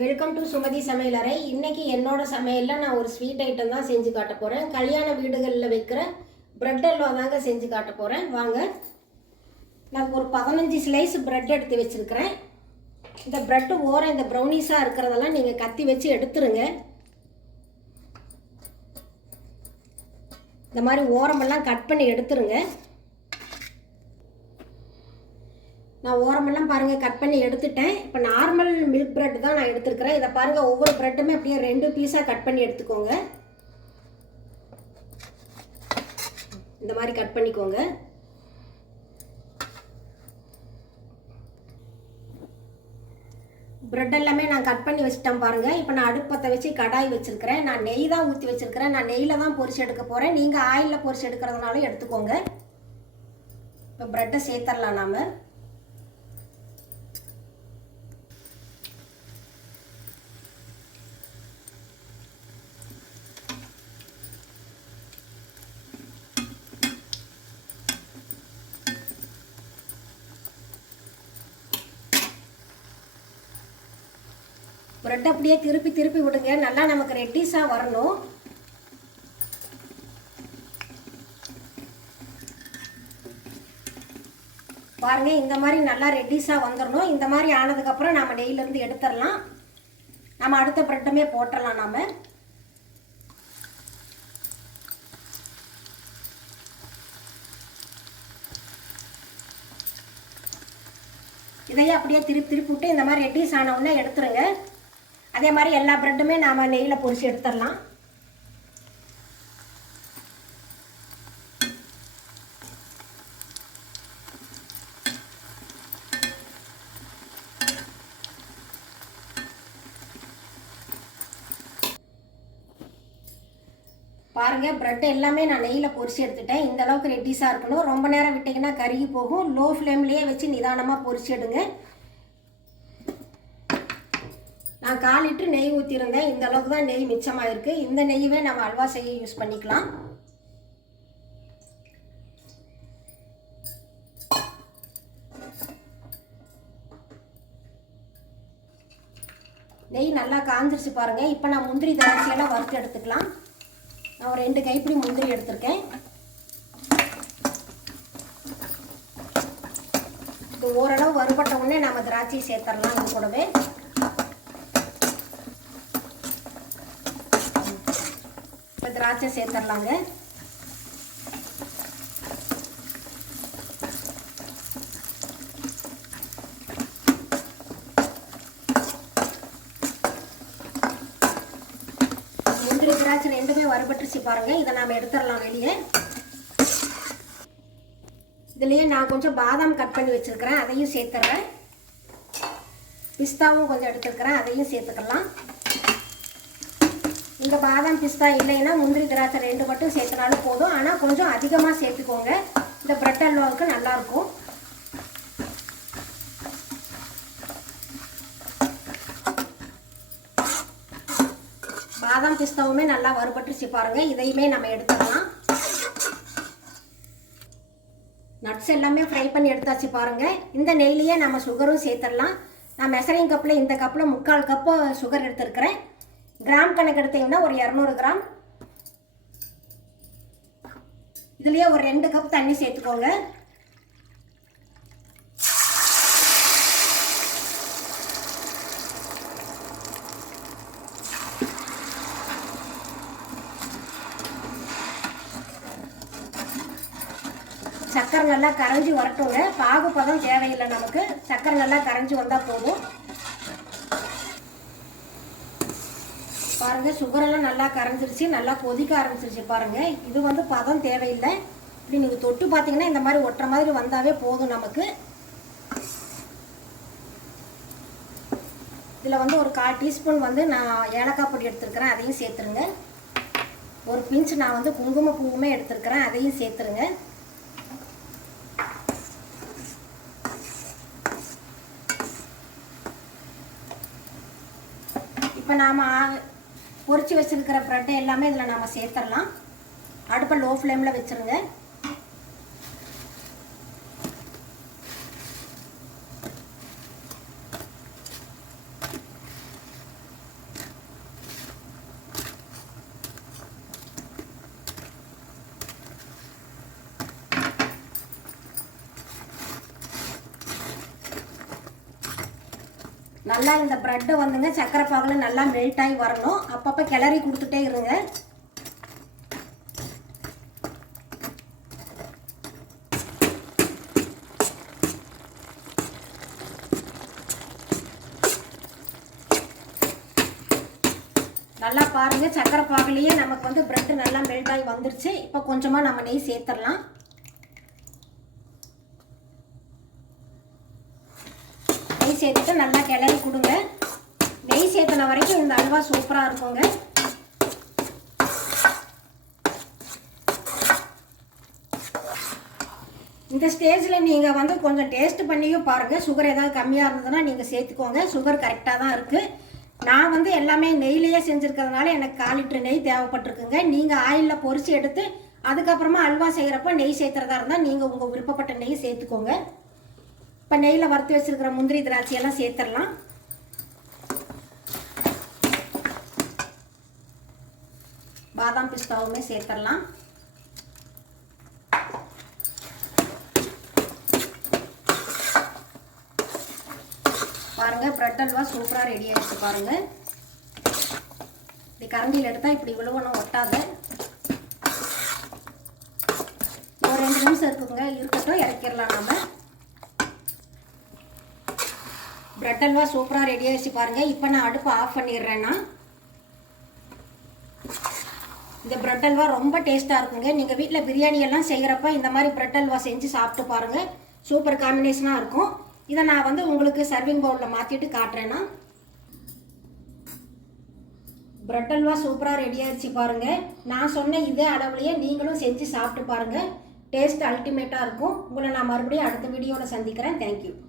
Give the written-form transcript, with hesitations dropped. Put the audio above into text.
Welcome to Sumathi சமையலறை. இன்னைக்கு என்னோட சமையலில் நான் ஒரு ஸ்வீட் ஐட்டம் தான் செஞ்சு காட்ட போகிறேன். கல்யாண வீடுகளில் வைக்கிற பிரெட் அல்வா தாங்க செஞ்சு காட்ட போகிறேன். வாங்க. நான் ஒரு 15 ஸ்லைஸ் பிரெட் எடுத்து வச்சுருக்கிறேன். இந்த பிரெட்டு ஓரம் இந்த ப்ரௌனிஸாக இருக்கிறதெல்லாம் நீங்கள் கத்தி வச்சு எடுத்துருங்க. இந்த மாதிரி ஓரமெல்லாம் கட் பண்ணி எடுத்துருங்க. நான் ஓரமெல்லாம் பாருங்கள் கட் பண்ணி எடுத்துட்டேன். இப்போ நார்மல் மில்க் பிரெட் தான் நான் எடுத்துருக்கிறேன். இதை பாருங்கள், ஒவ்வொரு பிரெட்டுமே அப்படியே 2 பீஸாக கட் பண்ணி எடுத்துக்கோங்க. இந்த மாதிரி கட் பண்ணிக்கோங்க. பிரெட் எல்லாமே நான் கட் பண்ணி வச்சுட்டேன் பாருங்கள். இப்போ நான் அடுப்பத்தை வச்சு கடாய் வச்சுருக்கிறேன். நான் நெய் தான் ஊற்றி வச்சுருக்கிறேன். நான் நெய்யில் தான் பொரிச்சு எடுக்க போகிறேன். நீங்கள் ஆயிலில் பொரிச்சு எடுக்கிறதுனாலும் எடுத்துக்கோங்க. இப்போ பிரெட்டை சேர்த்துடலாம். நாம் பிரெட் அப்படியே திருப்பி திருப்பி விடுங்க. நல்லா நமக்கு ரெட்டிஸாக வரணும். பாருங்க, இந்த மாதிரி நல்லா ரெட்டிஸாக வந்துடணும். இந்த மாதிரி ஆனதுக்கப்புறம் நம்ம நெய்யிலேருந்து எடுத்துடலாம். நம்ம அடுத்த பிரெட்டுமே போட்டுடலாம். நாம் இதையே அப்படியே திருப்பி திருப்பி விட்டு இந்த மாதிரி ரெட்டிஸ் ஆன உடனே எடுத்துருங்க. அதே மாதிரி எல்லா பிரெட்டுமே நாம் நெய்யில் பொரிச்சு எடுத்துடலாம். பாருங்க, பிரெட் எல்லாமே நான் நெய்யில் பொரிச்சு எடுத்துட்டேன். இந்த அளவுக்கு ரெட்டிஸாக இருக்கணும். ரொம்ப நேரம் விட்டிங்கன்னா கருகி போகும். லோ ஃப்ளேம்லேயே வச்சு நிதானமாக பொரிச்சு எடுங்க. நான் 1/4 லிட்டர் நெய் ஊற்றிருந்தேன். இந்த அளவுக்கு தான் நெய் மிச்சமாக இருக்குது. இந்த நெய்யவே நம்ம அல்வா செய்ய யூஸ் பண்ணிக்கலாம். நெய் நல்லா காஞ்சிருச்சு பாருங்கள். இப்போ நான் முந்திரி திராட்சையெல்லாம் வறுத்து எடுத்துக்கலாம். நான் ஒரு 2 கைப்பிடி முந்திரி எடுத்திருக்கேன். இது ஓரளவு வறுபட்ட உடனே நம்ம திராட்சை சேர்த்துடலாம். இது கூடவே இப்போ திராட்சை சேர்த்துடலாங்க. முந்திரி திராட்சை ரெண்டுமே வறுபட்டுச்சு பாருங்கள். இதை நாம் எடுத்துடலாம் வெளியே. இதுலேயே நான் கொஞ்சம் பாதாம் கட் பண்ணி வச்சுருக்கிறேன், அதையும் சேர்த்துறேன். பிஸ்தாவும் கொஞ்சம் எடுத்துருக்கிறேன், அதையும் சேர்த்துக்கலாம். இந்த பாதாம் பிஸ்தா இல்லைன்னா முந்திரி திராட்சை 2 மட்டும் சேர்த்துனாலும் போதும். ஆனால் கொஞ்சம் அதிகமாக சேர்த்துக்கோங்க. இந்த பிரெட் அல்வாவுக்கு நல்லாயிருக்கும். பாதாம் பிஸ்தாவுமே நல்லா வறுபட்டுச்சு பாருங்கள். இதையுமே நம்ம எடுத்துக்கலாம். நட்ஸ் எல்லாமே ஃப்ரை பண்ணி எடுத்தாச்சு பாருங்கள். இந்த நெய்லியே நம்ம சுகரும் சேர்த்துடலாம். நான் மெஷரிங் கப்பில் இந்த கப்பில் 3/4 கப்பு சுகர் எடுத்துருக்கிறேன். கிராம் கணக்கு எடுத்தீங்கன்னா ஒரு 200 கிராம். இதுலேயே ஒரு 2 கப் தண்ணி சேர்த்துக்கோங்க. சக்கரை நல்லா கரைஞ்சி வரட்டுங்க. பாகு பதம் தேவையில்லை நமக்கு. சக்கரை நல்லா கரைஞ்சி வந்தால் போதும். பாருங்கள், சுகரெல்லாம் நல்லா கரைஞ்சிருச்சு. நல்லா கொதிக்க ஆரம்பிச்சிருச்சு பாருங்கள். இது வந்து பதம் தேவையில்லை. இப்படி நீங்கள் தொட்டு பார்த்தீங்கன்னா இந்த மாதிரி ஒட்டுற மாதிரி வந்தாவே போதும் நமக்கு. இதில் வந்து ஒரு 1/4 டீஸ்பூன் வந்து நான் ஏலக்காய் பொடி எடுத்துருக்கிறேன், அதையும் சேர்த்துருங்க. ஒரு பிஞ்ச் நான் வந்து குங்குமப்பூவுமே எடுத்துருக்கிறேன், அதையும் சேர்த்துருங்க. இப்போ நாம் பொரிச்சு வச்சுருக்கிற ப்ரெட்டை எல்லாமே இதில் நாம் சேர்த்துடலாம். அடுப்பை லோ ஃப்ளேமில் வச்சுருங்க. நல்லா இந்த ப்ரெட்டு வந்துங்க சக்கரை பாகில் நல்லா மெல்ட் ஆகி வரணும். அப்பப்போ கிளறி கொடுத்துட்டே இருங்க. நல்லா பாருங்கள், சக்கரை பாகுலேயே நமக்கு வந்து ப்ரெட்டு நல்லா மெல்ட் ஆகி வந்துருச்சு. இப்போ கொஞ்சமாக நம்ம நெய் சேர்த்துடலாம். நெய் சேர்த்துட்டு நல்லா கிளறி கொடுங்க. நெய் சேர்த்துன வரைக்கும் இந்த அல்வா சூப்பராக இருக்குங்க. இந்த ஸ்டேஜில் நீங்கள் வந்து கொஞ்சம் டேஸ்ட் பண்ணியும் பாருங்கள். சுகர் ஏதாவது கம்மியாக இருந்ததுன்னா நீங்கள் சேர்த்துக்கோங்க. சுகர் கரெக்டாக தான் இருக்குது. நான் வந்து எல்லாமே நெய்லேயே செஞ்சுருக்கிறதுனால எனக்கு 1/4 லிட்டர் நெய் தேவைப்பட்டிருக்குங்க. நீங்கள் ஆயிலில் பொரிச்சு எடுத்து அதுக்கப்புறமா அல்வா செய்கிறப்ப நெய் சேர்த்துறதா இருந்தால் நீங்கள் உங்கள் விருப்பப்பட்ட நெய் சேர்த்துக்கோங்க. இப்போ நெய்யில் வறுத்து வச்சுருக்கிற முந்திரி திராட்சையெல்லாம் சேர்த்துடலாம். பாதாம் பிஸ்தாவுமே சேர்த்துடலாம். பாருங்கள், ப்ரெட் அல்வா சூப்பராக ரெடி ஆகிடுச்சு. பாருங்கள், இப்படி கரண்டியில் எடுத்தால் இப்படி விழுவணும், ஒட்டாத. ஒரு 2 நிமிஷம் இருக்கட்டும், இறக்கிடலாம். நம்ம ப்ரெட் அல்வா சூப்பராக ரெடி ஆகிடுச்சு. பாருங்கள், இப்போ நான் அடுப்பை ஆஃப் பண்ணிடுறேன்னா. இந்த ப்ரெட் அல்வா ரொம்ப டேஸ்ட்டாக இருக்குங்க. நீங்கள் வீட்டில் பிரியாணி எல்லாம் செய்கிறப்ப இந்த மாதிரி ப்ரெட் அல்வா செஞ்சு சாப்பிட்டு பாருங்கள். சூப்பர் காம்பினேஷனாக இருக்கும். இதை நான் வந்து உங்களுக்கு சர்விங் பவுலில் மாற்றிட்டு காட்டுறேன்னா. ப்ரெட் அல்வா சூப்பராக ரெடி ஆகிடுச்சு. பாருங்கள், நான் சொன்ன இதே அளவுலையே நீங்களும் செஞ்சு சாப்பிட்டு பாருங்கள். டேஸ்ட் அல்டிமேட்டாக இருக்கும். உங்களை நான் மறுபடியும் அடுத்த வீடியோவில் சந்திக்கிறேன். தேங்க்யூ.